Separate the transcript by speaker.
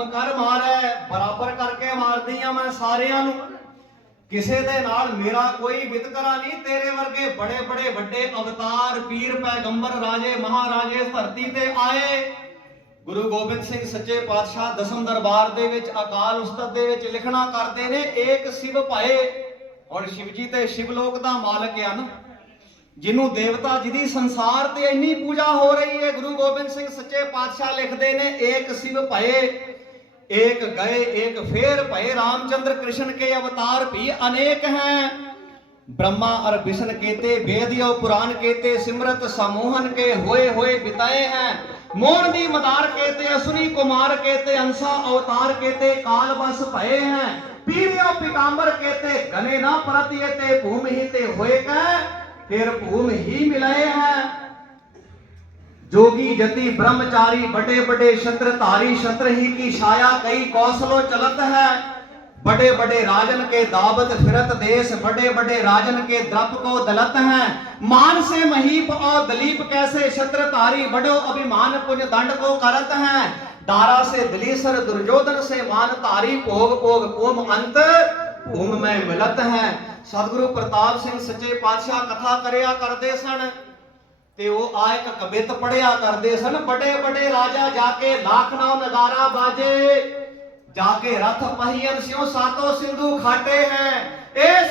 Speaker 1: ਕਰ ਮਾਰੈ, ਬਰਾਬਰ ਕਰਕੇ ਮਾਰਦੀ ਆ ਮੈਂ ਸਾਰਿਆਂ ਨੂੰ। ਕਿਸੇ ਦੇ ਨਾਲ ਮੇਰਾ ਕੋਈ ਵਿਤਕਰਾ ਨਹੀਂ, ਤੇਰੇ ਵਰਗੇ ਬੜੇ ਬੜੇ ਵੱਡੇ ਅਵਤਾਰ, ਪੀਰ, ਪੈਗੰਬਰ, ਰਾਜੇ, ਮਹਾਰਾਜੇ ਧਰਤੀ ਤੇ ਆਏ। ਗੁਰੂ ਗੋਬਿੰਦ ਸਿੰਘ ਸੱਚੇ ਪਾਤਸ਼ਾਹ ਦਸਮ ਦਰਬਾਰ ਦੇ ਵਿੱਚ ਅਕਾਲ ਉਸਤਤ ਦੇ ਵਿੱਚ ਲਿਖਣਾ ਕਰਦੇ ਨੇ, ਏਕ ਸ਼ਿਵ ਭਾਏ। ਔਰ ਸ਼ਿਵ ਜੀ ਤੇ ਸ਼ਿਵਲੋਕ ਦਾ ਮਾਲਕ ਹਨ ਜਿਹਨੂੰ ਦੇਵਤਾ ਜਿਹਦੀ ਸੰਸਾਰ ਤੇ ਇੰਨੀ ਪੂਜਾ ਹੋ ਰਹੀ ਹੈ, ਗੁਰੂ ਗੋਬਿੰਦ ਸਿੰਘ ਸੱਚੇ ਪਾਤਸ਼ਾਹ ਲਿਖਦੇ ਨੇ, ਏਕ ਸ਼ਿਵ ਭਏ। एक गए एक फेर भय रामचंद्र कृष्ण के अवतार भी अनेक हैं ब्रह्मा और विष्णु केते वेद और पुराण केते सिमरत समोहन के हुए हुए बिताए हैं मोरनी मदार केते असुरी कुमार केते अंशा अवतार केते काल बस भये हैं पीरियो पिताम्बर केते गने ना परतियते भूमि ही ते हुए कह तेर भूमि ही मिलाए हैं जोगी, जति, ब्रह्मचारी, बड़े बड़े शस्त्रधारी शत्र ही की छाया, कई कौशलों चलत है। बड़े बड़े राजन के दावत फिरत देश, बड़े बड़े राजन के द्रप को दलत है। मान से महीप और दलीप कैसे शस्त्रधारी बड़ो अभिमान पुण्य दंड को करत है। दारा से दलीसर, दुर्योधन से मान तारी भोग भोग पूम अंत, भूम में मिलत है। सदगुरु प्रताप सिंह सच्चे पातशाह कथा करिया करते सन। ਤੇ ਉਹ ਆ ਇੱਕ ਕਵਿਤ ਪੜਿਆ ਕਰਦੇ ਸਨ, ਵੱਡੇ ਵੱਡੇ ਰਾਜਾ ਜਾ ਕੇ ਲਾਖ ਲਾਖਣਾ ਨਗਾਰਾ ਬਾਜੇ, ਜਾ ਕੇ ਰਥ ਪਹੀਨ ਸਿਉ, ਸਾਤੋ ਸਿੰਧੂ ਖਾਟੇ ਹੈ। ਇਹ